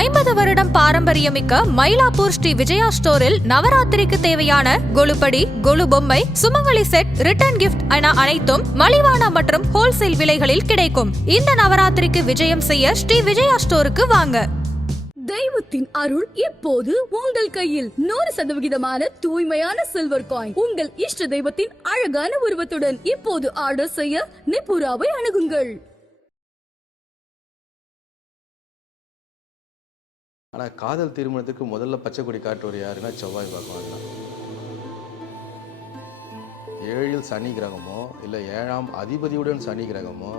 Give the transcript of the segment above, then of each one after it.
ஐம்பது வருடம் பாரம்பரியமிக்க மயிலாப்பூர் ஸ்ரீ விஜயா ஸ்டோரில் நவராத்திரிக்கு தேவையான கொலுப்படி கொலு பொம்மை சுமங்கலி செட் ரிட்டர்ன் கிஃப்ட் என அனைத்தும் மலிவான மற்றும் ஹோல்சேல் விலைகளில் கிடைக்கும். இந்த நவராத்திரிக்கு விஜயம் செய்ய ஸ்ரீ விஜயா ஸ்டோருக்கு வாங்க. தெய்வத்தின் அருள் இப்போது உங்கள் கையில் நூறு சதவிகிதமான தூய்மையான சில்வர் காயின் உங்கள் இஷ்ட தெய்வத்தின் அழகான உருவத்துடன் இப்போது ஆர்டர் செய்ய நிபுராவை அணுகுங்கள். ஆனால் காதல் திருமணத்துக்கு முதல்ல பச்சை கொடி காட்டுவர் யாருன்னா செவ்வாய் பகவான் தான். ஏழில் சனி கிரகமோ இல்லை ஏழாம் அதிபதியுடன் சனி கிரகமோ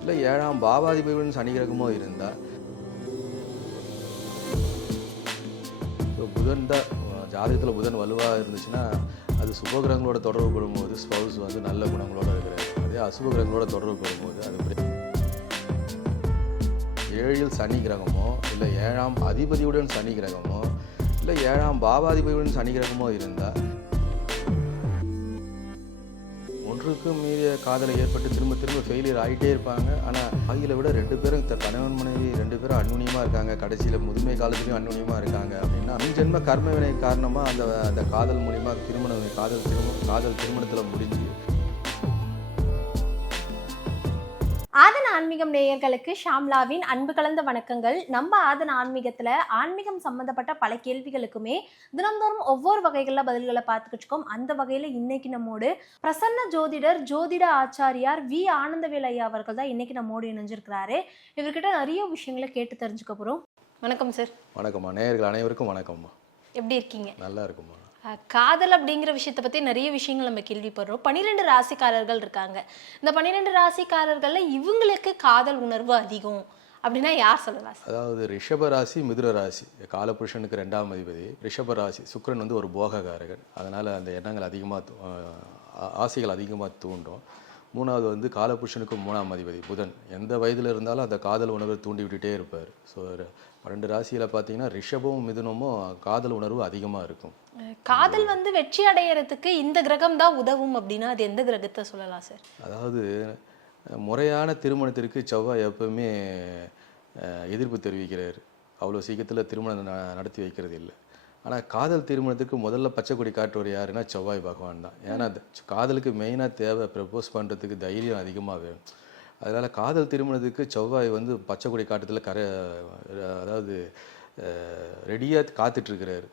இல்லை ஏழாம் பாபாதிபதியுடன் சனி கிரகமோ இருந்தால் புதன் தான் ஜாதகத்தில் புதன் வலுவாக இருந்துச்சுன்னா அது சுபகிரகங்களோட தொடர்பு கொள்ளும்போது ஸ்பௌஸ் வந்து நல்ல குணங்களோட இருக்கிறார் அதே அசுப கிரகங்களோட தொடர்பு கொள்ளும்போது அது ஏழில் சனி கிரகமோ இல்லை ஏழாம் அதிபதியுடன் சனி கிரகமோ இல்லை ஏழாம் பாபாதிபதியுடன் சனி கிரகமோ இருந்தால் ஒன்றுக்கும் மீறிய காதலை ஏற்பட்டு திரும்ப திரும்ப ஃபெயிலியர் ஆகிட்டே இருப்பாங்க. ஆனால் ஆகில விட ரெண்டு பேரும் கணவன் மனைவி ரெண்டு பேரும் அன்னுனியமாக இருக்காங்க. கடைசியில் முதுமை காலத்துலையும் அன்னுனியமாக இருக்காங்க அப்படின்னா ஜென்ம கர்ம வினை காரணமாக அந்த அந்த காதல் மூலிமா திருமணம் காதல் திருமணம் காதல் திருமணத்தில் முடிஞ்சு ஆதன ஆன்மீகம் நேயர்களுக்கு ஷாம்லாவின் அன்பு கலந்த வணக்கங்கள். நம்ம ஆதன ஆன்மீகத்துல ஆன்மீகம் சம்பந்தப்பட்ட பல கேள்விகளுக்குமே தினந்தோறும் ஒவ்வொரு வகைகளில் பதில்களை பார்த்துக்கிட்டு இருக்கோம். அந்த வகையில இன்னைக்கு நம்மோடு பிரசன்ன ஜோதிடர் ஜோதிட ஆச்சாரியார் வி. ஆனந்தவேல் ஐயா அவர்கள் தான் இன்னைக்கு நம்மோடு இணைஞ்சிருக்கிறாரு. இவர்கிட்ட நிறைய விஷயங்களை கேட்டு தெரிஞ்சுக்க போறோம். வணக்கம் சார் வணக்கம்மா. நேயர்கள் அனைவருக்கும் வணக்கம்மா. எப்படி இருக்கீங்க? நல்லா இருக்கும்மா. அஹ், காதல் அப்படிங்கிற விஷயத்தை பற்றி நிறைய விஷயங்கள் நம்ம கேள்விப்படுறோம். பன்னிரெண்டு ராசிக்காரர்கள் இருக்காங்க. இந்த பன்னிரெண்டு ராசிக்காரர்கள்ல இவங்களுக்கு காதல் உணர்வு அதிகம் அப்படின்னா யார் சொல்லலாம் அதாவது ரிஷப ராசி மிதுர ராசி. காலபுருஷனுக்கு ரெண்டாம் அதிபதி ரிஷப ராசி. சுக்கிரன் வந்து ஒரு போககாரகன் அதனால் அந்த எண்ணங்கள் அதிகமாக ஆசைகள் அதிகமாக தூண்டும். மூணாவது வந்து காலபுருஷனுக்கு மூணாம் அதிபதி புதன். எந்த வயதில் இருந்தாலும் அந்த காதல் உணர்வை தூண்டி விட்டுட்டே இருப்பார் ஸோ பன்னெண்டு ராசியில் பார்த்தீங்கன்னா ரிஷபமும் மிதுனமும் காதல் உணர்வு அதிகமாக இருக்கும். காதல் வந்து வெற்றி அடையறதுக்கு இந்த கிரகம் தான் உதவும் அப்படின்னா அது எந்த கிரகத்தை சொல்லலாம் சார் அதாவது முறையான திருமணத்திற்கு செவ்வாய் எப்பவுமே எதிர்ப்பு தெரிவிக்கிறார். அவ்வளோ சீக்கிரத்தில் திருமணம் நடத்தி வைக்கிறது இல்லை. ஆனால் காதல் திருமணத்துக்கு முதல்ல பச்சை கொடி காட்டுவர் யாருன்னா செவ்வாய் பகவான் தான். ஏன்னா காதலுக்கு மெயினாக தேவை ப்ரப்போஸ் பண்ணுறதுக்கு தைரியம் அதிகமாக வேணும். அதனால் காதல் திருமணத்துக்கு செவ்வாய் வந்து பச்சை கொடி காட்டுறதுல கரை அதாவது ரெடியாக காத்துட்ருக்கிறார்.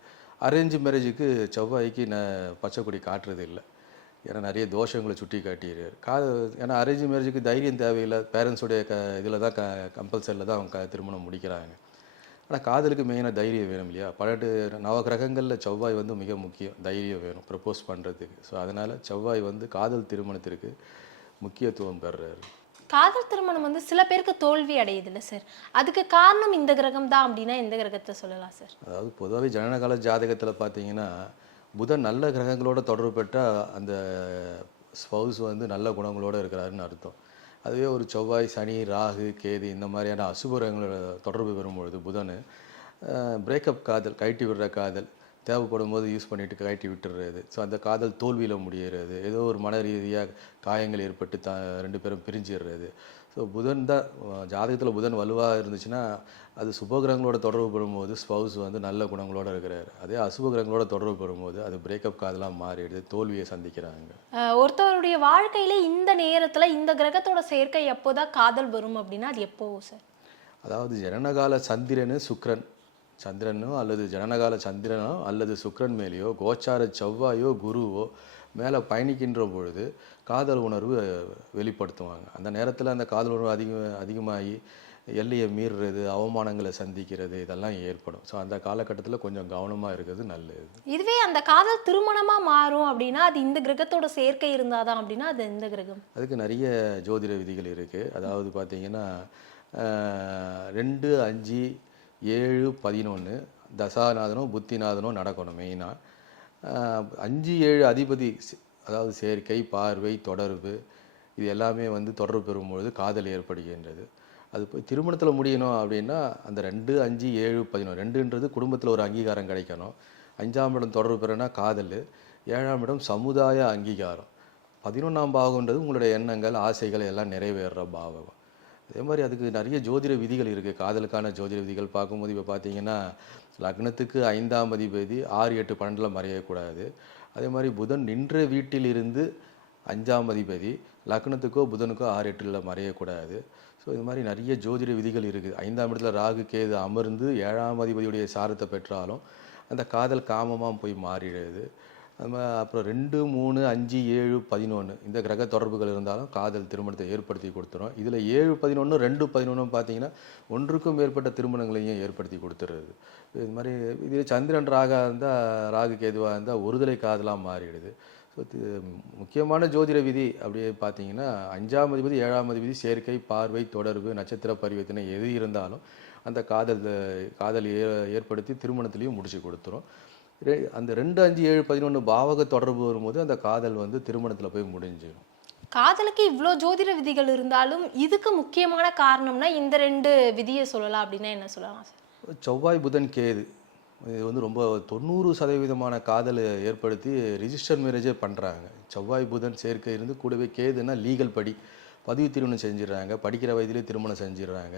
அரேஞ்ச் மேரேஜுக்கு செவ்வாய்க்கு நான் பச்சை கொடி காட்டுறது இல்லை ஏன்னா நிறைய தோஷங்களை சுட்டி காட்டிடுறார் கா ஏன்னா அரேஞ்ச் மேரேஜுக்கு தைரியம் தேவையில்லை. பேரண்ட்ஸுடைய க இதில் தான் க கம்பல்சரியில் தான் அவங்க க திருமணம் முடிக்கிறாங்க. ஆனால் காதலுக்கு மெயினாக தைரியம் வேணும் இல்லையா? பன்னெண்டு நவகிரகங்களில் செவ்வாய் வந்து மிக முக்கியம். தைரியம் வேணும் ப்ரப்போஸ் பண்ணுறதுக்கு ஸோ அதனால் செவ்வாய் வந்து காதல் திருமணத்திற்கு முக்கியத்துவம் பெறுறாரு. காதல் திருமணம் வந்து சில பேருக்கு தோல்வி அடையுது இல்லை சார் அதுக்கு காரணம் இந்த கிரகம் தான் அப்படின்னா எந்த கிரகத்தை சொல்லலாம் சார் அதாவது பொதுவாகவே ஜனனகால ஜாதகத்தில் பார்த்தீங்கன்னா புதன் நல்ல கிரகங்களோட தொடர்பு பெற்றால் அந்த ஸ்பவுஸ் வந்து நல்ல குணங்களோட இருக்கிறாருன்னு அர்த்தம். அதுவே ஒரு செவ்வாய் சனி ராகு கேது இந்த மாதிரியான அசுப கிரகங்களோட தொடர்பு பெறும்பொழுது புதன் பிரேக்கப் காதல் கழட்டி விடுற காதல் தேவைப்படும் போது யூஸ் பண்ணிட்டு கழட்டி விட்டுறது. ஸோ அந்த காதல் தோல்வியில் முடிகிறது ஏதோ ஒரு மன ரீதியாக காயங்கள் ஏற்பட்டு த ரெண்டு பேரும் பிரிஞ்சிடுறது. ஸோ புதன் தான் ஜாதகத்தில் புதன் வலுவாக இருந்துச்சுன்னா அது சுபகிரகங்களோட தொடர்பு பெறும்போது ஸ்பௌஸ் வந்து நல்ல குணங்களோட இருக்கிறாரு. அதே அசுப கிரகங்களோட தொடர்பு பெறும்போது அது பிரேக்கப் காதலாக மாறிடுது. தோல்வியை சந்திக்கிறாங்க. ஒருத்தவருடைய வாழ்க்கையில இந்த நேரத்துல இந்த கிரகத்தோட சேர்க்கை எப்போதான் காதல் வரும் அப்படின்னா அது எப்போ சார்? அதாவது ஜனனகால சந்திரனு சுக்கிரன். சந்திரனோ அல்லது ஜனனகால சந்திரனோ அல்லது சுக்கிரன் மேலேயோ கோச்சார செவ்வாயோ குருவோ மேலே பயணிக்கின்ற பொழுது காதல் உணர்வு வெளிப்படுத்துவாங்க. அந்த நேரத்தில் அந்த காதல் உணர்வு அதிக அதிகமாகி எல்லையை மீறுறது அவமானங்களை சந்திக்கிறது இதெல்லாம் ஏற்படும். ஸோ அந்த காலகட்டத்தில் கொஞ்சம் கவனமாக இருக்கிறது நல்லது. இதுவே அந்த காதல் திருமணமா மாறும் அப்படின்னா அது இந்த கிரகத்தோட சேர்க்கை இருந்தாதான் அப்படின்னா அது எந்த கிரகம்? அதுக்கு நிறைய ஜோதிட விதிகள் இருக்குது அதாவது பார்த்தீங்கன்னா ரெண்டு அஞ்சு ஏழு பதினொன்று தசாநாதனும் புத்திநாதனும் நடக்கணும் மெயினாக அஞ்சு ஏழு அதிபதி அதாவது சேர்க்கை பார்வை தொடர்பு இது எல்லாமே வந்து தொடர்பு பெறும்பொழுது காதல் ஏற்படுகின்றது. அது போய் திருமணத்தில் முடியணும் அப்படின்னா அந்த ரெண்டு அஞ்சு ஏழு பதினொன்று ரெண்டுன்றது குடும்பத்தில் ஒரு அங்கீகாரம் கிடைக்கணும். அஞ்சாம் இடம் தொடர்பு பெறனா காதல் ஏழாம் இடம் சமுதாய அங்கீகாரம். பதினொன்றாம் பாகம்ன்றது உங்களுடைய எண்ணங்கள் ஆசைகள் எல்லாம் நிறைவேறுற பாவம் அதே மாதிரி அதுக்கு நிறைய ஜோதிட விதிகள் இருக்குது காதலுக்கான ஜோதிட விதிகள் பார்க்கும்போது இப்போ பார்த்தீங்கன்னா லக்னத்துக்கு ஐந்தாம் அதிபதி ஆறு எட்டு பன்னெண்டில் மறையக்கூடாது அதே மாதிரி புதன் நின்ற வீட்டிலிருந்து அஞ்சாம் அதிபதி லக்னத்துக்கோ புதனுக்கோ ஆறு எட்டில் மறையக்கூடாது ஸோ இது மாதிரி நிறைய ஜோதிட விதிகள் இருக்குது ஐந்தாம் இடத்துல ராகு கேது அமர்ந்து ஏழாம் அதிபதியுடைய சாரத்தை பெற்றாலும் அந்த காதல் காமமாக போய் மாறிடுது. அப்புறம் ரெண்டு மூணு அஞ்சு ஏழு பதினொன்று இந்த கிரக தொடர்புகள் இருந்தாலும் காதல் திருமணத்தை ஏற்படுத்தி கொடுத்துரும். இதில் ஏழு பதினொன்று ரெண்டு பதினொன்று பார்த்தீங்கன்னா ஒன்றுக்கும் மேற்பட்ட திருமணங்களையும் ஏற்படுத்தி கொடுத்துருது இது மாதிரி இது சந்திரன் ராகா இருந்தால் ராகு கேதுவாக இருந்தால் ஒருதலை காதலாக மாறிடுது. ஸோ முக்கியமான ஜோதிட விதி அப்படியே பார்த்தீங்கன்னா அஞ்சாம் அதிபதி ஏழாம் அதிபதி சேர்க்கை பார்வை தொடர்பு நட்சத்திர பரிவர்த்தனை எது இருந்தாலும் அந்த காதல் காதல் ஏ ஏற்படுத்தி திருமணத்திலையும் முடிச்சு கொடுத்துரும். அந்த ரெண்டு அஞ்சு ஏழு பதினொன்று பாவக தொடர்பு வரும்போது அந்த காதல் வந்து திருமணத்தில் போய் முடிஞ்சிடும் காதலுக்கு இவ்வளோ ஜோதிட விதிகள் இருந்தாலும் இதுக்கு முக்கியமான காரணம்னா இந்த ரெண்டு விதியை சொல்லலாம் அப்படின்னா என்ன சொல்லலாம் சார்? செவ்வாய் புதன் கேது. இது வந்து ரொம்ப தொண்ணூறு சதவீதமான காதலை ஏற்படுத்தி ரிஜிஸ்டர் மேரேஜே பண்ணுறாங்க செவ்வாய் புதன் சேர்க்கை இருந்து கூடவே கேதுன்னா லீகல் படி. பதிவு திருமணம் செஞ்சிடுறாங்க. படிக்கிற வயதிலே திருமணம் செஞ்சிடுறாங்க.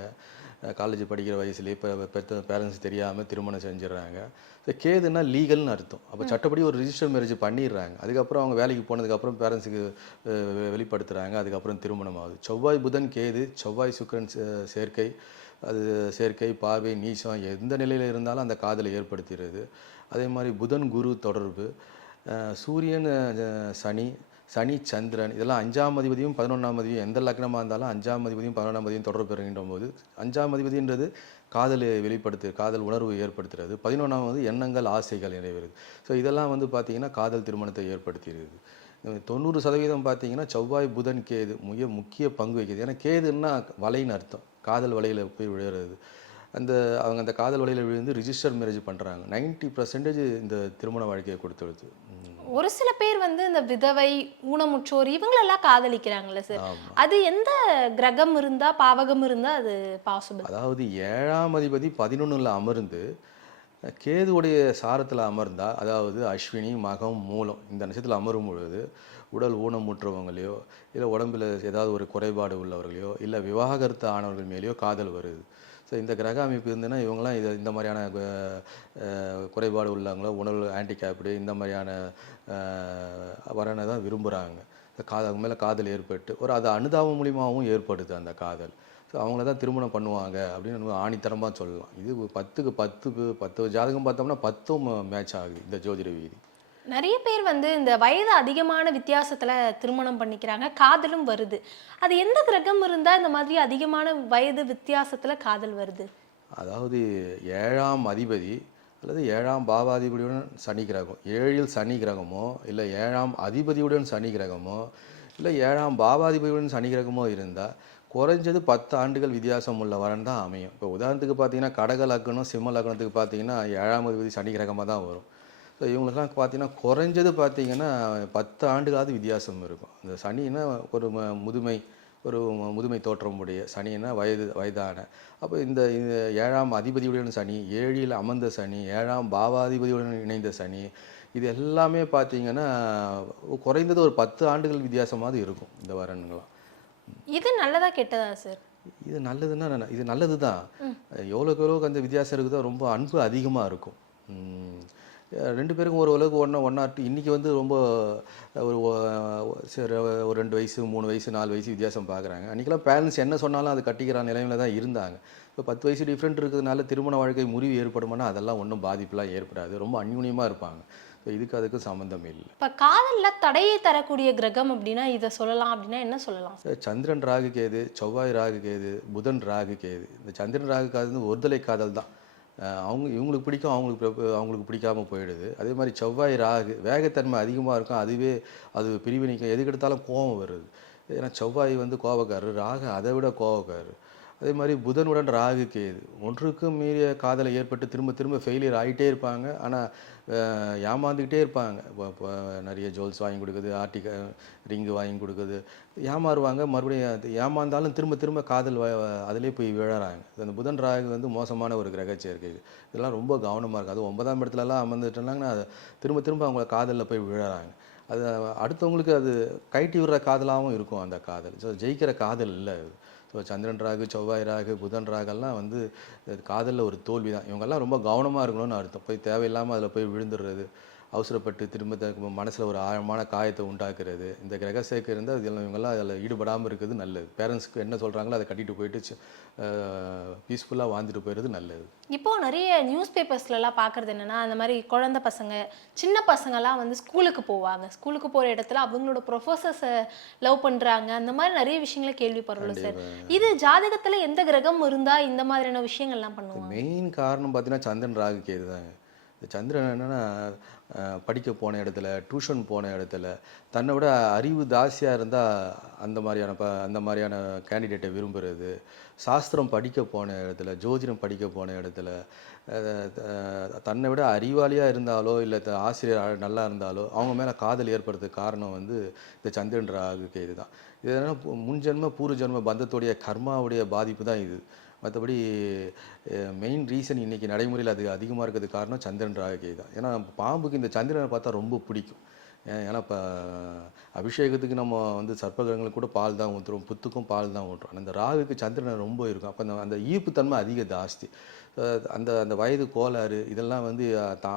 காலேஜ் படிக்கிற வயசுலேயே இப்போ பெற்ற பேரண்ட்ஸ் தெரியாமல் திருமணம் செஞ்சிடுறாங்க. ஸோ கேதுன்னா லீகல்னு அர்த்தம். அப்போ சட்டப்படி ஒரு ரிஜிஸ்டர் மேரேஜ் பண்ணிடுறாங்க. அதுக்கப்புறம் அவங்க வேலைக்கு போனதுக்கப்புறம் பேரண்ட்ஸுக்கு வெளிப்படுத்துகிறாங்க அதுக்கப்புறம் திருமணம் ஆகுது செவ்வாய் புதன் கேது செவ்வாய் சுக்கிரன் சேர்க்கை அது சேர்க்கை பார்வை நீச்சம் எந்த நிலையில் இருந்தாலும் அந்த காதலை ஏற்படுத்திடுது அதே மாதிரி புதன் குரு தொடர்பு. சூரியன் சனி சனி சந்திரன் இதெல்லாம் அஞ்சாம் அதிபதியும் பதினொன்றாம் அதிபதியும் எந்த லக்னமாக இருந்தாலும் அஞ்சாம் அதிபதியும் பதினொன்றாம் அதிபதியும் தொடர்பு பெறுகின்ற போது அஞ்சாம் அதிபதின்றது காதலை வெளிப்படுத்து காதல் உணர்வு ஏற்படுத்துறது பதினொன்றாம் வந்து எண்ணங்கள் ஆசைகள் நிறைவேறுது. ஸோ இதெல்லாம் வந்து பார்த்தீங்கன்னா காதல் திருமணத்தை ஏற்படுத்திடுது தொண்ணூறு சதவீதம் பார்த்தீங்கன்னா செவ்வாய் புதன் கேது மிக முக்கிய பங்கு வகிக்குது. ஏன்னா கேதுன்னா வலைன்னு அர்த்தம். காதல் வலையில் போய் விழுகிறது. அந்த அவங்க அந்த காதல் வலையில் விழுந்து ரிஜிஸ்டர் மேரேஜ் பண்ணுறாங்க 90% பர்சன்டேஜ் இந்த திருமண வாழ்க்கையை கொடுத்துருது ஒரு சில பேர் வந்து இந்த விதவை ஊனமுற்றோர் இவங்களெல்லாம் காதலிக்கிறாங்கல்ல சார். அது எந்த கிரகம் இருந்தா பாவகம் இருந்தா அது பாசிபிள் அதாவது ஏழாம் அதிபதி பதினொன்றில் அமர்ந்து கேதுவுடைய சாரத்தில் அமர்ந்தா அதாவது அஸ்வினி மகம் மூலம் இந்த நட்சத்திரத்தில் அமரும் பொழுது உடல் ஊனமுற்றவங்களையோ இல்லை உடம்புல ஏதாவது ஒரு குறைபாடு உள்ளவர்களையோ இல்லை விவாகரத்து ஆனவர்கள் மேலேயோ காதல் வருது. ஸோ இந்த கிரக அமைப்பு இருந்துன்னா இவங்களாம் இது இந்த மாதிரியான குறைபாடு உள்ளவங்களோ உணவு ஹேண்டிகேப்டு இந்த மாதிரியான வரனை தான் விரும்புகிறாங்க காதல் அவங்க மேலே காதல் ஏற்பட்டு ஒரு அது அனுதாபம் மூலியமாகவும் ஏற்படுது அந்த காதல். ஸோ அவங்கள தான் திருமணம் பண்ணுவாங்க அப்படின்னு நம்ம ஆணித்தரமாக சொல்லலாம். இது பத்துக்கு பத்து பத்து ஜாதகம் பார்த்தோம்னா பத்தும் மேட்ச் ஆகுது இந்த ஜோதிட வீதி. நிறைய பேர் வந்து இந்த வயது அதிகமான வித்தியாசத்தில் திருமணம் பண்ணிக்கிறாங்க காதலும் வருது. அது எந்த கிரகம் இருந்தால் இந்த மாதிரி அதிகமான வயது வித்தியாசத்தில் காதல் வருது? அதாவது ஏழாம் அதிபதி அல்லது ஏழாம் பாவாதிபதியுடன் சனி கிரகம் ஏழில் சனி கிரகமோ இல்லை ஏழாம் அதிபதியுடன் சனி கிரகமோ இல்லை ஏழாம் பாவாதிபதியுடன் சனி கிரகமோ இருந்தால் குறைஞ்சது பத்து ஆண்டுகள் வித்தியாசம் உள்ள வரன் தான் அமையும். இப்போ உதாரணத்துக்கு பார்த்தீங்கன்னா கடக லக்னம் சிம்ம லக்னத்துக்கு பார்த்தீங்கன்னா ஏழாம் அதிபதி சனி கிரகமாக தான் வரும். ஸோ இவங்களுக்குலாம் பார்த்தீங்கன்னா குறைஞ்சது பார்த்தீங்கன்னா பத்து ஆண்டுகளாவது வித்தியாசம் இருக்கும். இந்த சனின்னா ஒரு முதுமை ஒரு முதுமை தோற்றம் உடைய சனின்னா வயது வயதான. அப்போ இந்த ஏழாம் அதிபதியுடன் சனி ஏழில் அமர்ந்த சனி ஏழாம் பாவாதிபதியுடன் இணைந்த சனி இது எல்லாமே பார்த்தீங்கன்னா குறைந்தது ஒரு பத்து ஆண்டுகள் வித்தியாசமாவது இருக்கும் இந்த வரன்களாம் இது நல்லதா கெட்டதா சார்? இது நல்லதுன்னா இது நல்லது தான் எவ்வளோக்கு எவ்வளோக்கு அந்த வித்தியாசம் இருக்குதோ ரொம்ப அன்பு அதிகமாக இருக்கும். ரெண்டு பேருக்கும் ஒரு அளவுக்கு ஒன்றா ஒன்றா இன்றைக்கி வந்து ரொம்ப ஒரு ஒரு ரெண்டு வயசு மூணு வயசு நாலு வயசு வித்தியாசம் பார்க்குறாங்க அன்றைக்கெல்லாம் பேரண்ட்ஸ் என்ன சொன்னாலும் அது கட்டிக்கிற நிலைமையில தான் இருந்தாங்க. இப்போ பத்து வயசு டிஃப்ரெண்ட் இருக்கிறதுனால திருமண வாழ்க்கை முறிவு ஏற்படுமானா அதெல்லாம் ஒன்றும் பாதிப்புலாம் ஏற்படாது. ரொம்ப அந்யூன்யமாக இருப்பாங்க. ஸோ இதுக்கு அதுக்கு சம்மந்தம் இல்லை. இப்ப காதல்ல தடையை தரக்கூடிய கிரகம் அப்படின்னா இதை சொல்லலாம் அப்படின்னா என்ன சொல்லலாம்? சந்திரன் ராகு கேது செவ்வாய் ராகு கேது புதன் ராகு கேது இந்த சந்திரன் ராகு காது வந்து ஒருதலை காதல் தான். அவங்க இவங்களுக்கு பிடிக்கும் அவங்களுக்கு அவங்களுக்கு பிடிக்காம போயிடுது. அதே மாதிரி செவ்வாய் ராகு வேகத்தன்மை அதிகமாக இருக்கும். அதுவே அது பிரிவினைக்கும் எதுக்கெடுத்தாலும் கோபம் வருது. ஏன்னா செவ்வாய் வந்து கோபக்காரர் ராகு அதை விட கோபக்காரர். அதே மாதிரி புதனுடன் ராகு கேது. ஒன்றுக்கும் மீறிய காதலை ஏற்பட்டு திரும்ப திரும்ப ஃபெயிலியர் ஆகிட்டே இருப்பாங்க. ஆனால் ஏமாந்துக்கிட்டே இருப்பாங்க. இப்போ இப்போ நிறைய ஜுவல்ஸ் வாங்கி கொடுக்குது ஆர்டிக ரிங்கு வாங்கி கொடுக்குது. ஏமாறுவாங்க. மறுபடியும் அது ஏமாந்தாலும் திரும்ப திரும்ப காதல் அதிலே போய் விழறாங்க. அந்த புதன் ராகு வந்து மோசமான ஒரு கிரக சேர்க்கை. இதெல்லாம் ரொம்ப கவனமாக இருக்குது அது ஒன்பதாம் இடத்துலலாம் அமர்ந்துட்டோம்னாங்கன்னா திரும்ப திரும்ப அவங்க காதலில் போய் விழறாங்க. அது அடுத்தவங்களுக்கு அது கைட்டி விடுற காதலாகவும் இருக்கும் அந்த காதல். ஸோ ஜெயிக்கிற காதல் இல்லை அது. ஸோ சந்திரன் ராகு செவ்வாய் ராகு புதன் ராகெல்லாம் வந்து காதலில் ஒரு தோல்வி தான் இவங்கெல்லாம் ரொம்ப கவனமாக இருக்கணும்னு அர்த்தம். போய் தேவையில்லாமல் அதில் போய் விழுந்துடுறது அவசரப்பட்டு திரும்ப மனசில் ஒரு ஆழமான காயத்தை உண்டாக்குறது. இந்த கிரக சேர்க்கை இருந்தால் இதெல்லாம் இவங்கெல்லாம் அதில் ஈடுபடாமல் இருக்கிறது நல்லது. பேரண்ட்ஸ்க்கு என்ன சொல்கிறாங்களோ அதை கட்டிட்டு போயிட்டு பீஸ்ஃபுல்லாக வாழ்ந்துட்டு போயிடுறது நல்லது. இப்போ நிறைய நியூஸ் பேப்பர்ஸ்லலாம் பார்க்குறது என்னன்னா அந்த மாதிரி குழந்தை பசங்க சின்ன பசங்கலாம் வந்து ஸ்கூலுக்கு போவாங்க. ஸ்கூலுக்கு போகிற இடத்துல அவங்களோட ப்ரொஃபஸர்ஸை லவ் பண்ணுறாங்க அந்த மாதிரி நிறைய விஷயங்களை கேள்விப்படுறோம் சார் இது ஜாதகத்தில் எந்த கிரகம் இருந்தால் இந்த மாதிரியான விஷயங்கள்லாம் பண்ணுவாங்க? மெயின் காரணம் பார்த்தீங்கன்னா சந்திரன் ராகு கேது தாங்க. இந்த சந்திரன் என்னென்னா படிக்க போன இடத்துல டியூஷன் போன இடத்துல தன்னை விட அறிவு தாசியாக இருந்தால் அந்த மாதிரியான ப அந்த மாதிரியான கேண்டிடேட்டை விரும்புகிறது சாஸ்திரம் படிக்க போன இடத்துல ஜோதிடம் படிக்க போன இடத்துல தன்னை விட அறிவாளியாக இருந்தாலோ இல்லை ஆசிரியர் நல்லா இருந்தாலோ அவங்க மேலே காதல் ஏற்படுறதுக்கு காரணம் வந்து இந்த சந்திரன் ராகுக்கு இதுதான். இது என்னென்னா முன்ஜென்ம பூர்வ ஜென்ம பந்தத்துடைய கர்மாவுடைய பாதிப்பு தான் இது. மற்றபடி மெயின் ரீசன் இன்றைக்கி நடைமுறையில் அது அதிகமாக இருக்கிறதுக்கு காரணம் சந்திரன் ராகை தான். ஏன்னா பாம்புக்கு இந்த சந்திரனை பார்த்தா ரொம்ப பிடிக்கும். ஏன்னா இப்போ அபிஷேகத்துக்கு நம்ம வந்து சர்ப்பகிரகங்களுக்கு கூட பால் தான் ஊற்றுறோம் புத்துக்கும் பால் தான் ஊற்றுறோம் அந்த ராகுக்கு சந்திரனை ரொம்ப இருக்கும். அப்போ அந்த அந்த ஈர்ப்புத்தன்மை அதிக ஜாஸ்தி. அந்த அந்த வயது கோளாறு இதெல்லாம் வந்து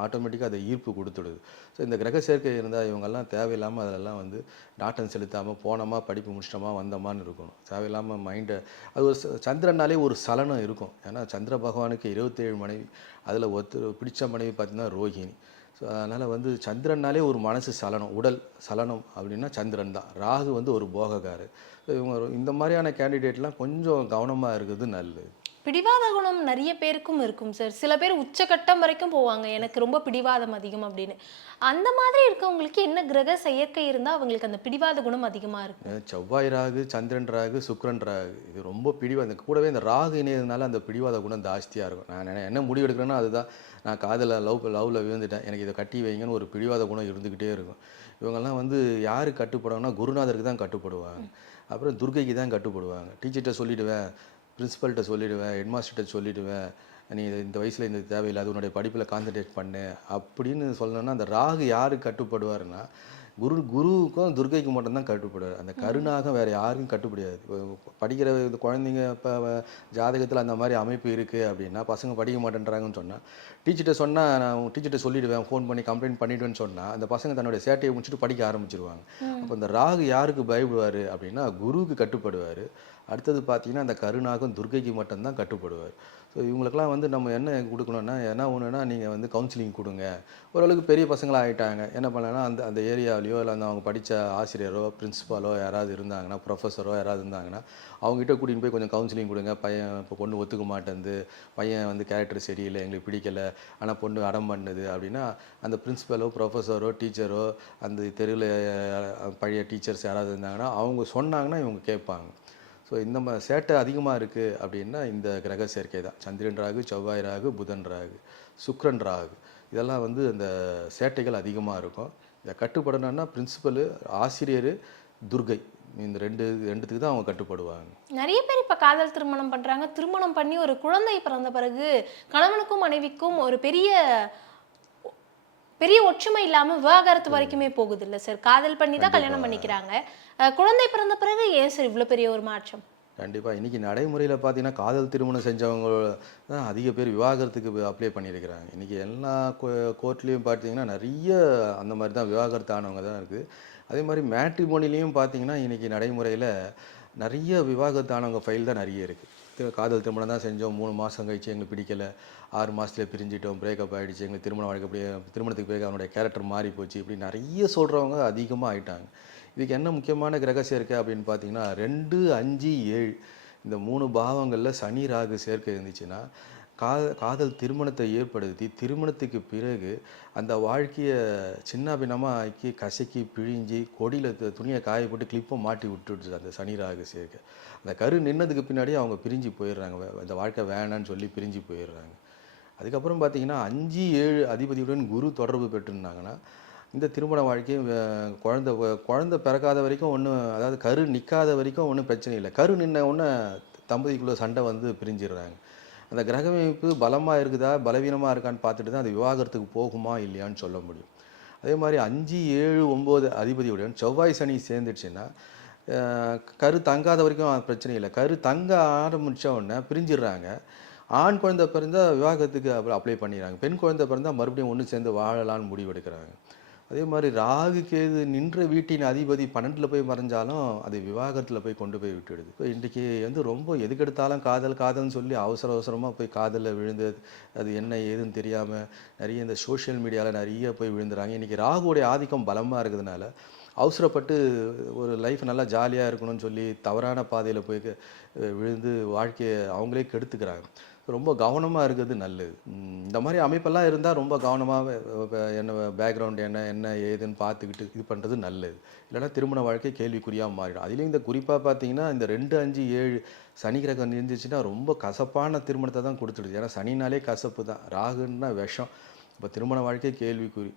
ஆட்டோமேட்டிக்காக அதை ஈர்ப்பு கொடுத்துடுது. ஸோ இந்த கிரக சேர்க்கை இருந்தால் இவங்கெல்லாம் தேவையில்லாமல் அதெல்லாம் வந்து நாட்டம் செலுத்தாமல் போனோமா படிப்பு முடிச்சிட்டோமா வந்தோமான்னு இருக்கணும். தேவையில்லாமல் மைண்டை அது ஒரு சந்திரனாலே ஒரு சலனம் இருக்கும். ஏன்னா சந்திர பகவானுக்கு இருபத்தேழு மனைவி அதில் ஒருத்தர் பிடிச்ச மனைவி பார்த்தீங்கன்னா ரோஹிணி. ஸோ அதனால் வந்து சந்திரனாலே ஒரு மனசு சலனம் உடல் சலனம் அப்படின்னா சந்திரன் தான். ராகு வந்து ஒரு போகக்காரு. ஸோ இவங்க இந்த மாதிரியான கேண்டிடேட்லாம் கொஞ்சம் கவனமாக இருக்கிறது நல்லது. பிடிவாத குணம் நிறைய பேருக்கும் இருக்கும் சார் சில பேர் உச்சகட்டம் வரைக்கும் போவாங்க. எனக்கு ரொம்ப பிடிவாதம் அதிகம் அப்படின்னு. அந்த மாதிரி இருக்கவங்களுக்கு என்ன கிரக செயற்கை இருந்தால் அவங்களுக்கு அந்த பிடிவாத குணம் அதிகமாக இருக்கும் செவ்வாய் ராகு சந்திரன் ராகு சுக்கிரன் ராகு. இது ரொம்ப பிடிவாத கூடவே இந்த ராகு இணையதுனால அந்த பிடிவாத குணம் ஜாஸ்தியாக இருக்கும். நான் என்ன- முடிவு எடுக்கிறேன்னா அதுதான். நான் காதல லவ் லவ்வில் விழுந்துட்டேன். எனக்கு இதை கட்டி வைங்கன்னு ஒரு பிடிவாத குணம் இருந்துக்கிட்டே இருக்கும். இவங்கெல்லாம் வந்து யாரு கட்டுப்படுவாங்கன்னா குருநாதருக்கு தான் கட்டுப்படுவாங்க. அப்புறம் துர்கைக்கு தான் கட்டுப்படுவாங்க. டீச்சர்கிட்ட சொல்லிடுவேன். பிரின்சிபல்கிட்ட சொல்லிடுவேன் ஹெட்மாஸ்டர்கிட்ட சொல்லிடுவேன் நீ இந்த வயசில் இந்த தேவையில்லை அது உன்னுடைய படிப்பில் கான்சன்ட்ரேட் பண்ணு அப்படின்னு சொல்லணும்னா அந்த ராகு யாருக்கு கட்டுப்படுவாருன்னா குரு குருவுக்கும் துர்கைக்கு மட்டும்தான் கட்டுப்படுவார். அந்த கருணாகம் வேற யாருக்கும் கட்டுப்படியாது. படிக்கிற குழந்தைங்க இப்போ ஜாதகத்தில் அந்த மாதிரி அமைப்பு இருக்குது அப்படின்னா பசங்க படிக்க மாட்டேன்றாங்கன்னு சொன்னால் டீச்சர்கிட்ட சொன்னால் நான் டீச்சர்கிட்ட சொல்லிடுவேன் ஃபோன் பண்ணி கம்ப்ளைண்ட் பண்ணிவிடுவேன்னு சொன்னால் அந்த பசங்க தன்னுடைய சேட்டையை முடிச்சுட்டு படிக்க ஆரம்பிச்சிருவாங்க. அப்போ இந்த ராகு யாருக்கு பயப்படுவார் அப்படின்னா குருவுக்கு கட்டுப்படுவார். அடுத்தது பார்த்தீங்கன்னா அந்த கருணாகும் துர்கைக்கு மட்டும்தான் கட்டுப்படுவார். ஸோ இவங்களுக்கெல்லாம் வந்து நம்ம என்ன கொடுக்கணும்னா என்ன ஒன்றுனா நீங்கள் வந்து கவுன்சிலிங் கொடுங்க. ஓரளவுக்கு பெரிய பசங்களாக ஆகிட்டாங்க என்ன பண்ணலன்னா அந்த அந்த ஏரியாவிலையோ இல்லை அந்த அவங்க படித்த ஆசிரியரோ பிரின்சிபாலோ யாராவது இருந்தாங்கன்னா ப்ரொஃபஸரோ யாராவது இருந்தாங்கன்னா அவங்ககிட்ட கூட்டிகிட்டு போய் கொஞ்சம் கவுன்சிலிங் கொடுங்க. பையன் இப்போ பொண்ணு ஒத்துக்க மாட்டேங்குது பையன் வந்து கேரக்டர் சரியில்லை எங்களுக்கு பிடிக்கல. ஆனால் பொண்ணு அடம் பண்ணுது அப்படின்னா அந்த பிரின்சிபலோ ப்ரொஃபஸரோ டீச்சரோ அந்த தெருவில் பழைய டீச்சர்ஸ் யாராவது இருந்தாங்கன்னா அவங்க சொன்னாங்கன்னா இவங்க கேட்பாங்க. ஸோ இந்த மாதிரி சேட்டை அதிகமாக இருக்குது அப்படின்னா இந்த கிரக சேர்க்கை தான். சந்திரன் ராகு செவ்வாய் ராகு புதன் ராகு சுக்ரன் ராகு. இதெல்லாம் வந்து அந்த சேட்டைகள் அதிகமாக இருக்கும். இதை கட்டுப்படணும்னா பிரின்சிபலு ஆசிரியர் துர்கை. இந்த ரெண்டு ரெண்டுத்துக்கு தான் அவங்க கட்டுப்படுவாங்க. நிறைய பேர் இப்போ காதல் திருமணம் பண்ணுறாங்க திருமணம் பண்ணி ஒரு குழந்தை பிறந்த பிறகு கணவனுக்கும் மனைவிக்கும் ஒரு பெரிய பெரிய ஒற்றுமை இல்லாம விவாகரத்து வரைக்குமே போகுது இல்ல சார் காதல் பண்ணி தான் கல்யாணம் பண்ணிக்கிறாங்க. குழந்தை பிறந்த பிறகு ஏன் சார் இவ்வளவு பெரிய ஒரு மாற்றம்? கண்டிப்பாக இன்றைக்கி நடைமுறையில் பார்த்தீங்கன்னா காதல் திருமணம் செஞ்சவங்க தான் அதிக பேர் விவாகரத்துக்கு அப்ளை பண்ணியிருக்கிறாங்க. இன்றைக்கி எல்லா கோர்ட்லேயும் பார்த்தீங்கன்னா நிறைய அந்த மாதிரி தான் விவாகரத்து ஆனவங்க தான் இருக்குது அதே மாதிரி மேட்ரிமோனிலையும் பார்த்தீங்கன்னா இன்றைக்கி நடைமுறையில் நிறைய விவாகரத்து ஆனவங்க ஃபைல் தான் நிறைய இருக்குது காதல் திருமணம் தான் செஞ்சோம். மூணு மாதம் கழிச்சு எங்களுக்கு பிடிக்கலை. ஆறு மாதத்துல பிரிஞ்சிட்டோம். பிரேக்கப் ஆகிடுச்சு எங்களுக்கு திருமணம் வாழ்க்கை அப்படியே திருமணத்துக்கு பிறகு அவனுடைய கேரக்டர் மாறி போச்சு. இப்படி நிறைய சொல்கிறவங்க அதிகமாக ஆயிட்டாங்க. இதுக்கு என்ன முக்கியமான கிரக சேர்க்கை அப்படின்னு பார்த்தீங்கன்னா ரெண்டு அஞ்சு ஏழு இந்த மூணு பாவங்களில் சனி ராகு சேர்க்கை இருந்துச்சுன்னா காதல் காதல் திருமணத்தை ஏற்படுத்தி திருமணத்துக்கு பிறகு அந்த வாழ்க்கையை சின்னாபின்னமாக ஆக்கி கசக்கி பிழிஞ்சி கொடியில் துணியை காய போட்டு கிளிப்பை மாட்டி விட்டுடுச்சு அந்த சனி ராகு சேர்க்கை. அந்த கரு நின்னதுக்கு பின்னாடி அவங்க பிரிஞ்சு போயிடுறாங்க. அந்த வாழ்க்கை வேணான்னு சொல்லி பிரிஞ்சு போயிடுறாங்க. அதுக்கப்புறம் பார்த்தீங்கன்னா அஞ்சு ஏழு அதிபதியுடன் குரு தொடர்பு பெற்றிருந்தாங்கன்னா இந்த திருமண வாழ்க்கையும் குழந்த குழந்த பிறக்காத வரைக்கும் ஒன்றும் அதாவது கரு நிற்காத வரைக்கும் ஒன்றும் பிரச்சனை இல்லை. கரு நின்ன உடனே தம்பதிக்குள்ளே சண்டை வந்து பிரிஞ்சிடுறாங்க. அந்த கிரகமைப்பு பலமாக இருக்குதா பலவீனமாக இருக்கான்னு பார்த்துட்டு தான் அது விவாகரத்துக்கு போகுமா இல்லையான்னு சொல்ல முடியும். அதே மாதிரி அஞ்சு ஏழு ஒம்பது அதிபதியுடன் செவ்வாய் சனி சேர்ந்துடுச்சுன்னா கரு தங்காத வரைக்கும் பிரச்சனை இல்லை. கரு தங்க ஆரம்பித்த உடனே பிரிஞ்சிடுறாங்க. ஆண் குழந்தை பிறந்தால் விவாகத்துக்கு அப்ளை பண்ணிடுறாங்க. பெண் குழந்தை பிறந்தால் மறுபடியும் ஒன்று சேர்ந்து வாழலாம்னு முடிவெடுக்கிறாங்க. அதே மாதிரி ராகு கேது நின்ற வீட்டின் அதிபதி பன்னெண்டில் போய் மறைஞ்சாலும் அது விவாகரத்தில் போய் கொண்டு போய் விட்டுடுது. இப்போ இன்றைக்கி வந்து ரொம்ப எதுக்கெடுத்தாலும் காதல் காதல்னு சொல்லி அவசர அவசரமாக போய் காதலில் விழுந்து அது என்ன ஏதுன்னு தெரியாமல் நிறைய இந்த சோஷியல் மீடியாவில் நிறைய போய் விழுந்துறாங்க. இன்றைக்கி ராகுவோடைய ஆதிக்கம் பலமாக இருக்கிறதுனால அவசரப்பட்டு ஒரு லைஃப் நல்லா ஜாலியாக இருக்கணும்னு சொல்லி தவறான பாதையில் போய் விழுந்து வாழ்க்கையை அவங்களே கெடுத்துக்கிறாங்க. ரொம்ப கவனமாக இருக்கிறது நல்லது. இந்த மாதிரி அமைப்பெல்லாம் இருந்தால் ரொம்ப கவனமாக என்ன பேக்ரவுண்ட் என்ன என்ன ஏதுன்னு பார்த்துக்கிட்டு இது பண்ணுறது நல்லது. இல்லைன்னா திருமண வாழ்க்கை கேள்விக்குறியாக மாறிடும். அதுலேயும் இந்த குறிப்பாக பார்த்தீங்கன்னா இந்த ரெண்டு அஞ்சு ஏழு சனி கிரகம் இருந்துச்சுன்னா ரொம்ப கசப்பான திருமணத்தை தான் கொடுத்துடுது. ஏன்னா சனினாலே கசப்பு தான். ராகுன்னா விஷம். இப்போ திருமண வாழ்க்கை கேள்விக்குறி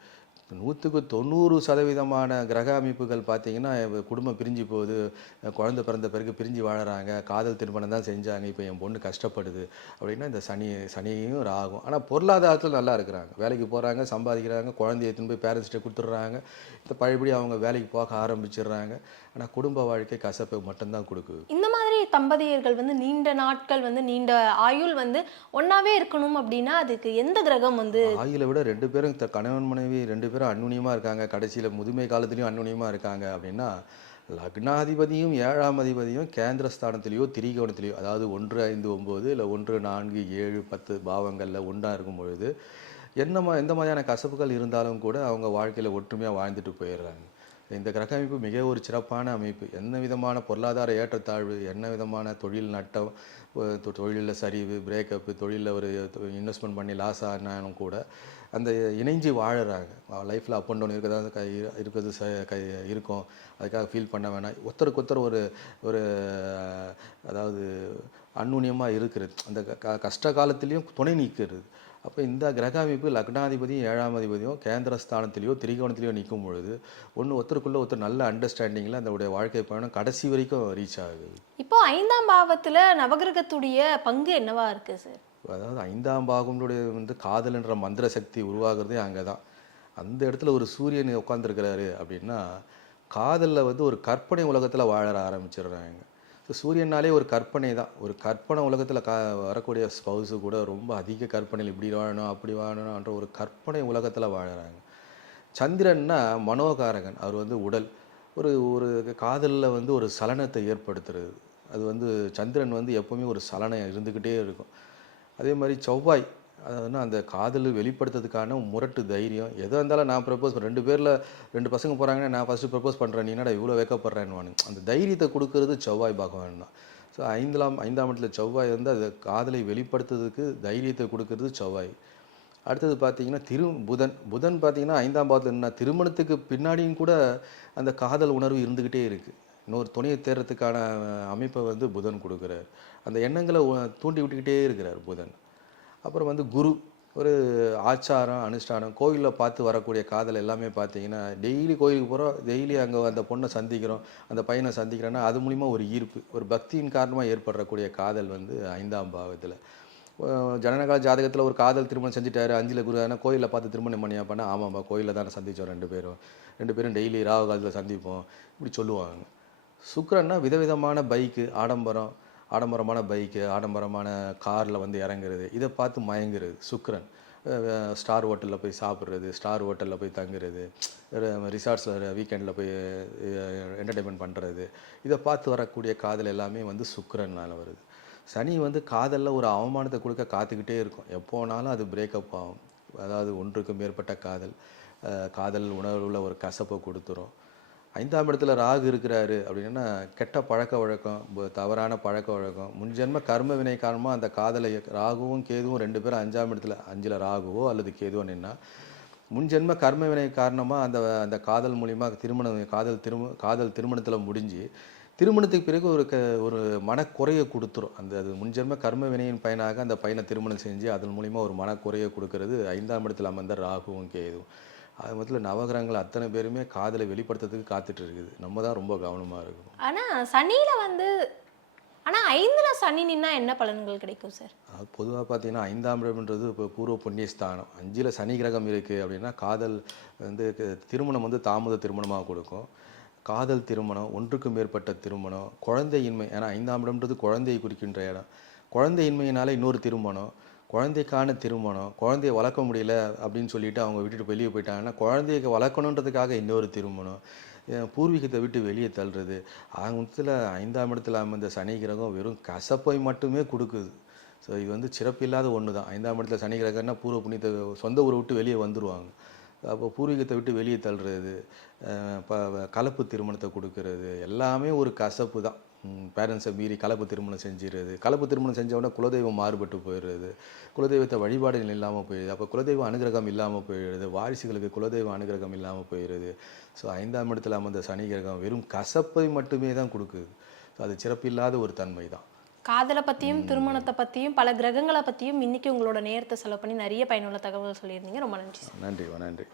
நூற்றுக்கு தொண்ணூறு சதவீதமான கிரக அமைப்புகள் பார்த்தீங்கன்னா குடும்பம் பிரிஞ்சு போகுது குழந்தை பிறந்த பிறகு பிரிஞ்சு வாழறாங்க காதல் திருமணம் தான் செஞ்சாங்க இப்போ என் பொண்ணு கஷ்டப்படுது அப்படின்னா இந்த சனி சனியும் ராகும். ஆனால் பொருளாதாரத்தில் நல்லா இருக்கிறாங்க. வேலைக்கு போகிறாங்க சம்பாதிக்கிறாங்க குழந்தைய எடுத்துன்னு போய் பேரண்ட்ஸ்கிட்ட கொடுத்துட்றாங்க. இந்த பழையபடி அவங்க வேலைக்கு போக ஆரம்பிச்சிடுறாங்க. ஆனால் குடும்ப வாழ்க்கை கசப்பை மட்டும்தான் கொடுக்குது. இந்த மாதிரி தம்பதியர்கள் வந்து நீண்ட நாட்கள் வந்து நீண்ட ஆயுள் வந்து ஒன்னாவே இருக்கணும் அப்படின்னா அதுக்கு எந்த கிரகம் வந்து? ஆயுளை விட ரெண்டு பேரும் கணவன் மனைவி ரெண்டு பேரும் அந்யுன்யமாக இருக்காங்க. கடைசியில் முதுமை காலத்துலேயும் அந்யுன்யமாக இருக்காங்க அப்படின்னா லக்னாதிபதியும் ஏழாம் அதிபதியும் கேந்திரஸ்தானத்திலேயோ திரிகோணத்திலேயோ அதாவது ஒன்று ஐந்து ஒம்பது இல்லை ஒன்று நான்கு ஏழு பத்து பாவங்களில் ஒன்றா இருக்கும் பொழுது என்ன எந்த மாதிரியான கசப்புகள் இருந்தாலும் கூட அவங்க வாழ்க்கையில் ஒற்றுமையாக வாழ்ந்துட்டு போயிடுறாங்க. இந்த கிரக அமைப்பு மிக ஒரு சிறப்பான அமைப்பு. என்ன விதமான பொருளாதார ஏற்றத்தாழ்வு என்ன விதமான தொழில் நட்டம் தொழிலில் சரிவு பிரேக்கப்பு தொழிலில் ஒரு இன்வெஸ்ட்மெண்ட் பண்ணி லாஸ் ஆனாலும் கூட அந்த இணைஞ்சு வாழுறாங்க. லைஃப்பில் அப் அண்ட் டவுன் இருக்கிறதா கை இருக்கிறது ச கை இருக்கும். அதுக்காக ஃபீல் பண்ண வேணாம். ஒருத்தருக்கு ஒருத்தர் ஒரு ஒரு அதாவது அந்நுண்ணியமாக இருக்கிறது. அந்த க- க- கஷ்ட காலத்துலேயும் துணை நிற்கிறது. அப்போ இந்த கிரக அமைப்பு லக்னாதிபதியும் ஏழாம் அதிபதியும் கேந்திர ஸ்தானத்திலேயோ திரிகோணத்திலேயோ நிற்கும் பொழுது ஒன்று ஒருத்தருக்குள்ள ஒருத்தர் நல்ல அண்டர்ஸ்டாண்டிங்கில் அதோடைய வாழ்க்கை பயணம் கடைசி வரைக்கும் ரீச் ஆகுது. இப்போ ஐந்தாம் பாவத்துல நவகிரகத்துடைய பங்கு என்னவா இருக்கு சார் அதாவது ஐந்தாம் பாகங்களுடைய வந்து காதல்ன்ற மந்திர சக்தி உருவாகிறதே அங்கே தான் அந்த இடத்துல ஒரு சூரியன் உட்காந்துருக்கிறாரு அப்படின்னா காதலில் வந்து ஒரு கற்பனை உலகத்தில் வாழ ஆரம்பிச்சிடுறாங்க. ஸோ சூரியனாலே ஒரு கற்பனை தான் ஒரு கற்பனை உலகத்தில் கா வரக்கூடிய ஸ்பௌஸு கூட ரொம்ப அதிக கற்பனையில் இப்படி வாழணும் அப்படி வாழணும்ன்ற ஒரு கற்பனை உலகத்தில் வாழறாங்க. சந்திரன்னா மனோகாரகன். அவர் வந்து உடல். ஒரு ஒரு காதலில் வந்து ஒரு சலனத்தை ஏற்படுத்துறது. அது வந்து சந்திரன் வந்து எப்போவுமே ஒரு சலனம் இருந்துக்கிட்டே இருக்கும். அதே மாதிரி செவ்வாய். அதாவது அந்த காதல் வெளிப்படுத்துறதுக்கான முரட்டு தைரியம். எதாக இருந்தாலும் நான் ப்ரப்போஸ் ரெண்டு பேரில் ரெண்டு பசங்க போகிறாங்கன்னா நான் ஃபஸ்ட்டு ப்ரப்போஸ் பண்ணுறேன் நீ என்னடா இவ்வளோ வைக்கப்படுறேன்னு அந்த தைரியத்தை கொடுக்கறது செவ்வாய் பகவான் தான். ஸோ ஐந்தாம் ஐந்தாம் இடத்துல செவ்வாய் வந்து அது காதலை வெளிப்படுத்துறதுக்கு தைரியத்தை கொடுக்கறது செவ்வாய். அடுத்தது பார்த்தீங்கன்னா திரு புதன். புதன் பார்த்தீங்கன்னா ஐந்தாம் பாவத்தில் என்ன திருமணத்துக்கு பின்னாடியும் கூட அந்த காதல் உணர்வு இருந்துக்கிட்டே இருக்குது இன்னொரு துணையை தேர்றதுக்கான அமைப்பை வந்து புதன் கொடுக்குறார். அந்த எண்ணங்களை தூண்டி விட்டுக்கிட்டே இருக்கிறார் புதன். அப்புறம் வந்து குரு ஒரு ஆச்சாரம் அனுஷ்டானம் கோயிலில் பார்த்து வரக்கூடிய காதல் எல்லாமே பார்த்தீங்கன்னா டெய்லி கோயிலுக்கு போகிறோம் டெய்லி அங்கே அந்த பொண்ணை சந்திக்கிறோம் அந்த பையனை சந்திக்கிறோன்னா அது மூலிமா ஒரு ஈர்ப்பு ஒரு பக்தியின் காரணமாக ஏற்படக்கூடிய காதல் வந்து ஐந்தாம் பாவத்தில். ஜனனகால ஜாதகத்தில் ஒரு காதல் திருமணம் செஞ்சுட்டாரு அஞ்சில் குரு ஆனால் கோயிலில் பார்த்து திருமணம் பண்ணியா பண்ணால் ஆமாம்ப்பா கோயிலில் தானே சந்தித்தோம் ரெண்டு பேரும். ரெண்டு பேரும் டெய்லி ராகு காலத்தில் சந்திப்போம் இப்படி சொல்லுவாங்க. சுக்கரன்னா விதவிதமான பைக்கு ஆடம்பரம் ஆடம்பரமான பைக்கு ஆடம்பரமான காரில் வந்து இறங்குறது இதை பார்த்து மயங்குறது சுக்ரன் ஸ்டார் ஹோட்டலில் போய் சாப்பிட்றது ஸ்டார் ஹோட்டலில் போய் தங்குறது ரிசார்ட்ஸில் வீக்கெண்டில் போய் என்டர்டைன்மெண்ட் பண்ணுறது இதை பார்த்து வரக்கூடிய காதல் எல்லாமே வந்து சுக்கரனால் வருது. சனி வந்து காதலில் ஒரு அவமானத்தை கொடுக்க காத்துக்கிட்டே இருக்கும். எப்போனாலும் அது பிரேக்கப் ஆகும். அதாவது ஒன்றுக்கு மேற்பட்ட காதல் காதல் உணர்வுல ஒரு கசப்பை கொடுத்துரும். ஐந்தாம் இடத்துல ராகு இருக்கிறாரு அப்படின்னா கெட்ட பழக்க வழக்கம் தவறான பழக்க வழக்கம் முன்ஜென்ம கர்ம வினை காரணமாக அந்த காதலை ராகுவும் கேதுவும் ரெண்டு பேரும் அஞ்சாம் இடத்துல அஞ்சில் ராகுவோ அல்லது கேதுவோ நின்னா முன்ஜென்ம கர்ம வினை காரணமாக அந்த அந்த காதல் மூலிமா திருமணம் காதல் திரும காதல் திருமணத்தில் முடிஞ்சு திருமணத்துக்கு பிறகு ஒரு க ஒரு மனக்குறையை கொடுத்துரும். அந்த அது முன்ஜென்ம கர்ம வினையின் பயனாக அந்த பையனை திருமணம் செஞ்சு அதன் மூலிமா ஒரு மனக்குறையை கொடுக்கறது ஐந்தாம் இடத்துல அமர்ந்த ராகுவும் கேதுவும். அது மொத்தத்தில் நவகிரகங்கள் அத்தனை பேருமே காதலை வெளிப்படுத்துறதுக்கு காத்துட்டு இருக்குது நம்ம தான் ரொம்ப கவனமாக இருக்கணும் ஆனா சனியில வந்து ஆனா ஐந்துல சனி நின்னா என்ன பலன்கள் கிடைக்கும் சார்? அது பொதுவாக பார்த்தீங்கன்னா ஐந்தாம் இடம்ன்றது இப்போ பூர்வ புண்ணிய ஸ்தானம் அஞ்சில் சனி கிரகம் இருக்குது அப்படின்னா காதல் வந்து திருமணம் வந்து தாமத திருமணமாக கொடுக்கும். காதல் திருமணம் ஒன்றுக்கு மேற்பட்ட திருமணம் குழந்தையின்மை ஏன்னா ஐந்தாம் இடம்ன்றது குழந்தையை குறிக்கின்ற இடம். குழந்தையின்மையினால இன்னொரு திருமணம் குழந்தைக்கான திருமணம் குழந்தைய வளர்க்க முடியல அப்படின்னு சொல்லிட்டு அவங்க விட்டுட்டு வெளியே போயிட்டாங்கன்னா குழந்தைய வளர்க்கணுன்றதுக்காக இன்னொரு திருமணம். பூர்வீகத்தை விட்டு வெளியே தள்ளுறது. ஆரம்பத்தில் ஐந்தாம் இடத்துல அமைந்த சனி கிரகம் வெறும் கசப்பை மட்டுமே கொடுக்குது. ஸோ இது வந்து சிறப்பில்லாத ஒன்று தான் ஐந்தாம் இடத்துல சனி கிரகம்னா பூர்வ புண்ணியத்தை சொந்த ஊரை விட்டு வெளியே வந்துடுவாங்க அப்போ பூர்வீகத்தை விட்டு வெளியே தள்ளுறது இப்போ கலப்பு திருமணத்தை கொடுக்கறது எல்லாமே ஒரு கசப்பு தான். பேரண்ட்ஸை மீறி கலப்பு திருமணம் செஞ்சிடுறது கலப்பு திருமணம் செஞ்ச உடனே குலதெய்வம் மாறுபட்டு போயிடுறது குலதெய்வத்தை வழிபாடுகள் இல்லாமல் போயிடுது. அப்போ குலதெய்வ அனுகிரகம் இல்லாமல் போயிடுது. வாரிசுகளுக்கு குலதெய்வ அனுகிரகம் இல்லாமல் போயிடுது. ஸோ ஐந்தாம் இடத்துல அமர்ந்த சனி கிரகம் வெறும் கசப்பை மட்டுமே தான் கொடுக்குது. ஸோ அது சிறப்பில்லாத ஒரு தன்மை தான். காதலை பத்தியும் திருமணத்தை பத்தியும் பல கிரகங்களை பத்தியும் இன்னைக்கு உங்களோட நேரத்தை செலவு பண்ணி நிறைய பயனுள்ள தகவல் சொல்லியிருந்தீங்க. ரொம்ப நன்றி நன்றி நன்றி.